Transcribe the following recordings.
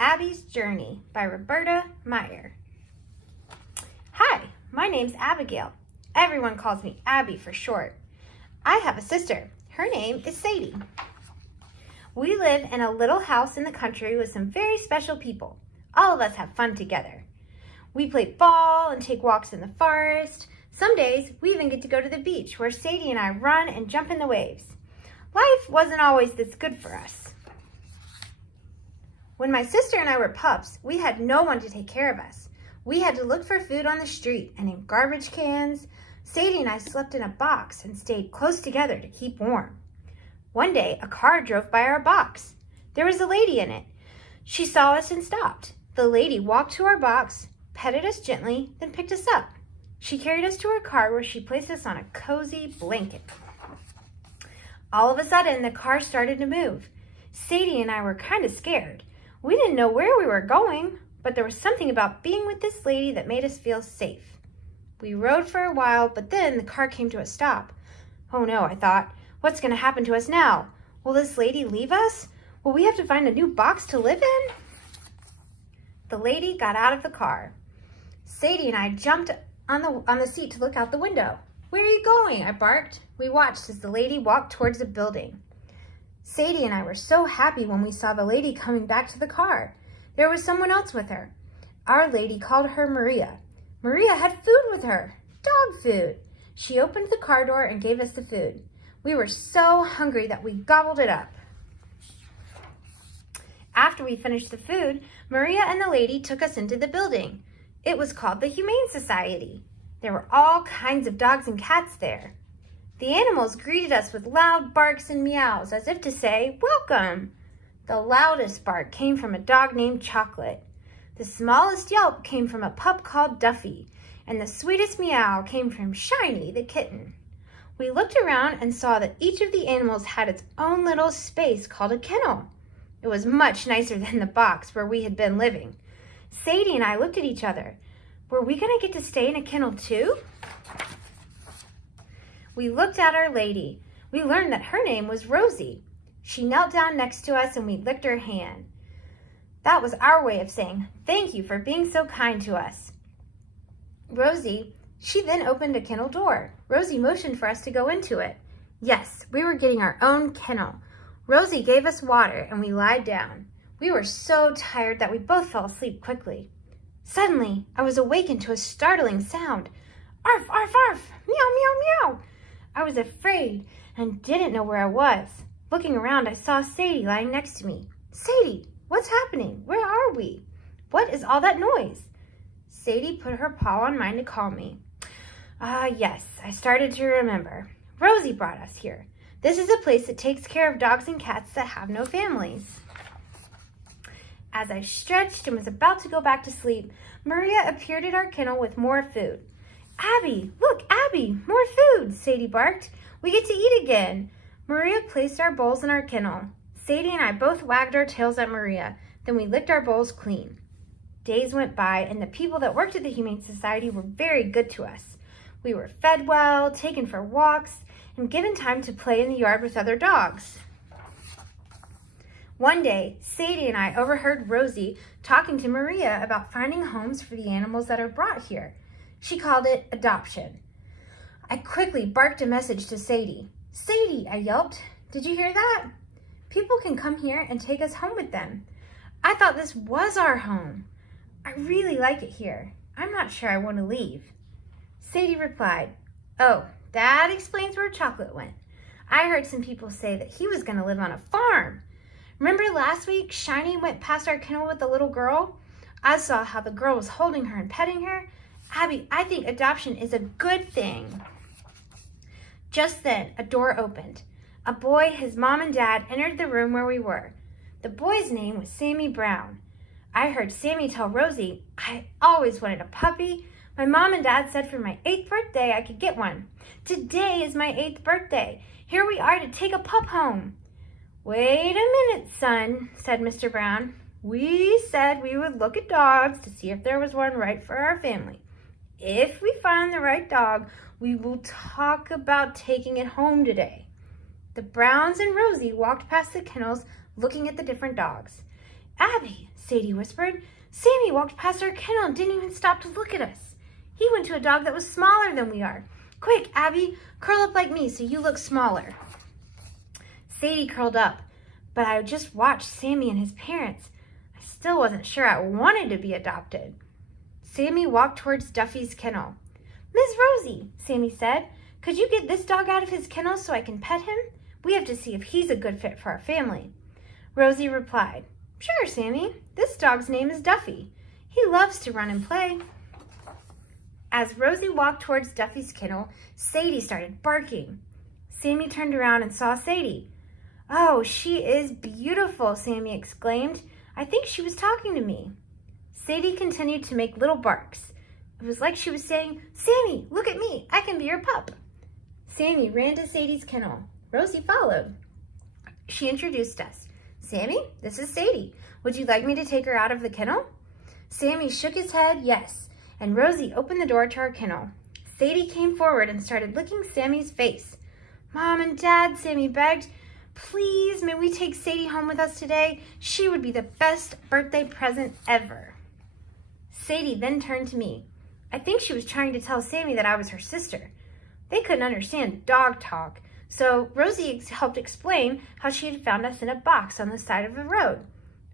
Abby's Journey by Roberta Meier. Hi, my name's Abigail. Everyone calls me Abby for short. I have a sister. Her name is Sadie. We live in a little house in the country with some very special people. All of us have fun together. We play ball and take walks in the forest. Some days, we even get to go to the beach where Sadie and I run and jump in the waves. Life wasn't always this good for us. When my sister and I were pups, we had no one to take care of us. We had to look for food on the street and in garbage cans. Sadie and I slept in a box and stayed close together to keep warm. One day, a car drove by our box. There was a lady in it. She saw us and stopped. The lady walked to our box, petted us gently, then picked us up. She carried us to her car where she placed us on a cozy blanket. All of a sudden, the car started to move. Sadie and I were kind of scared. We didn't know where we were going, but there was something about being with this lady that made us feel safe. We rode for a while, but then the car came to a stop. Oh no, I thought, what's going to happen to us now? Will this lady leave us? Will we have to find a new box to live in? The lady got out of the car. Sadie and I jumped on the seat to look out the window. Where are you going? I barked. We watched as the lady walked towards a building. Sadie and I were so happy when we saw the lady coming back to the car. There was someone else with her. Our lady called her Maria. Maria had food with her, dog food. She opened the car door and gave us the food. We were so hungry that we gobbled it up. After we finished the food, Maria and the lady took us into the building. It was called the Humane Society. There were all kinds of dogs and cats there. The animals greeted us with loud barks and meows, as if to say, "Welcome." The loudest bark came from a dog named Chocolate. The smallest yelp came from a pup called Duffy, and the sweetest meow came from Shiny, the kitten. We looked around and saw that each of the animals had its own little space called a kennel. It was much nicer than the box where we had been living. Sadie and I looked at each other. Were we going to get to stay in a kennel too? We looked at our lady. We learned that her name was Rosie. She knelt down next to us and we licked her hand. That was our way of saying, "Thank you for being so kind to us." She then opened a kennel door. Rosie motioned for us to go into it. Yes, we were getting our own kennel. Rosie gave us water and we lied down. We were so tired that we both fell asleep quickly. Suddenly, I was awakened to a startling sound. Arf, arf, arf, meow, meow, meow. I was afraid and didn't know where I was. Looking around, I saw Sadie lying next to me. "Sadie, what's happening? Where are we? What is all that noise?" Sadie put her paw on mine to calm me. Yes, I started to remember. Rosie brought us here. This is a place that takes care of dogs and cats that have no families. As I stretched and was about to go back to sleep, Maria appeared at our kennel with more food. "Abby, look, Abby, more food," Sadie barked. "We get to eat again." Maria placed our bowls in our kennel. Sadie and I both wagged our tails at Maria. Then we licked our bowls clean. Days went by, and the people that worked at the Humane Society were very good to us. We were fed well, taken for walks, and given time to play in the yard with other dogs. One day, Sadie and I overheard Rosie talking to Maria about finding homes for the animals that are brought here. She called it adoption. I quickly barked a message to Sadie. "Sadie," I yelped, "did you hear that? People can come here and take us home with them. I thought this was our home. I really like it here. I'm not sure I want to leave." Sadie replied, "Oh, that explains where Chocolate went. I heard some people say that he was going to live on a farm. Remember last week Shiny went past our kennel with the little girl? I saw how the girl was holding her and petting her. Abby, I think adoption is a good thing." Just then, a door opened. A boy, his mom and dad entered the room where we were. The boy's name was Sammy Brown. I heard Sammy tell Rosie, "I always wanted a puppy. My mom and dad said for my 8th birthday I could get one. Today is my 8th birthday. Here we are to take a pup home." "Wait a minute, son," said Mr. Brown. "We said we would look at dogs to see if there was one right for our family. If we find the right dog, we will talk about taking it home today." The Browns and Rosie walked past the kennels looking at the different dogs. Abby, Sadie whispered. Sammy walked past our kennel and didn't even stop to look at us. He went to a dog that was smaller than we are. Quick, Abby, curl up like me so you look smaller. Sadie curled up, but I just watched Sammy and his parents. I still wasn't sure I wanted to be adopted. Sammy walked towards Duffy's kennel. Miss Rosie, Sammy said, could you get this dog out of his kennel so I can pet him? We have to see if he's a good fit for our family. Rosie replied, Sure, Sammy. This dog's name is Duffy. He loves to run and play. As Rosie walked towards Duffy's kennel, Sadie started barking. Sammy turned around and saw Sadie. Oh, she is beautiful, Sammy exclaimed. I think she was talking to me. Sadie continued to make little barks. It was like she was saying, Sammy, look at me. I can be your pup. Sammy ran to Sadie's kennel. Rosie followed. She introduced us. Sammy, this is Sadie. Would you like me to take her out of the kennel? Sammy shook his head, yes, and Rosie opened the door to our kennel. Sadie came forward and started licking Sammy's face. Mom and Dad, Sammy begged, please, may we take Sadie home with us today? She would be the best birthday present ever. Sadie then turned to me. I think she was trying to tell Sammy that I was her sister. They couldn't understand dog talk, so Rosie helped explain how she had found us in a box on the side of the road.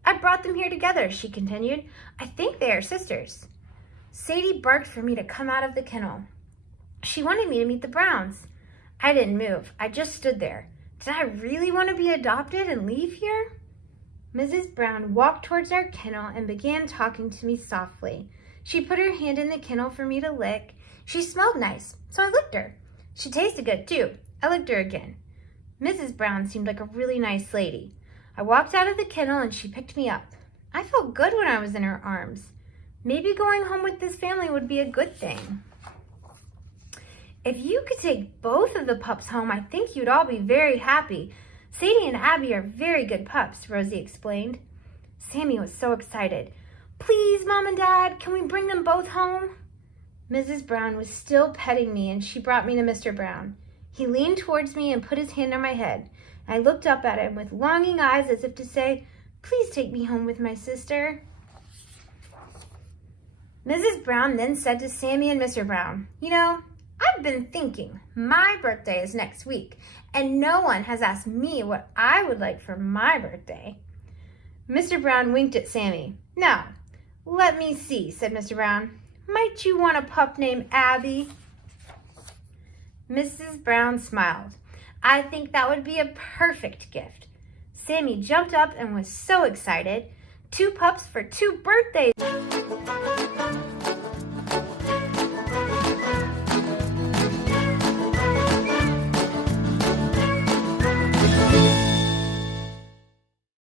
I brought them here together, she continued. I think they are sisters. Sadie barked for me to come out of the kennel. She wanted me to meet the Browns. I didn't move. I just stood there. Did I really want to be adopted and leave here? Mrs. Brown walked towards our kennel and began talking to me softly. She put her hand in the kennel for me to lick. She smelled nice, so I licked her. She tasted good, too. I licked her again. Mrs. Brown seemed like a really nice lady. I walked out of the kennel and she picked me up. I felt good when I was in her arms. Maybe going home with this family would be a good thing. If you could take both of the pups home, I think you'd all be very happy. Sadie and Abby are very good pups, Rosie explained. Sammy was so excited. Please, Mom and Dad, can we bring them both home? Mrs. Brown was still petting me and she brought me to Mr. Brown. He leaned towards me and put his hand on my head. I looked up at him with longing eyes as if to say, please take me home with my sister. Mrs. Brown then said to Sammy and Mr. Brown, you know, I've been thinking, my birthday is next week, and no one has asked me what I would like for my birthday. Mr. Brown winked at Sammy. Now, let me see, said Mr. Brown. Might you want a pup named Abby? Mrs. Brown smiled. I think that would be a perfect gift. Sammy jumped up and was so excited. 2 pups for 2 birthdays.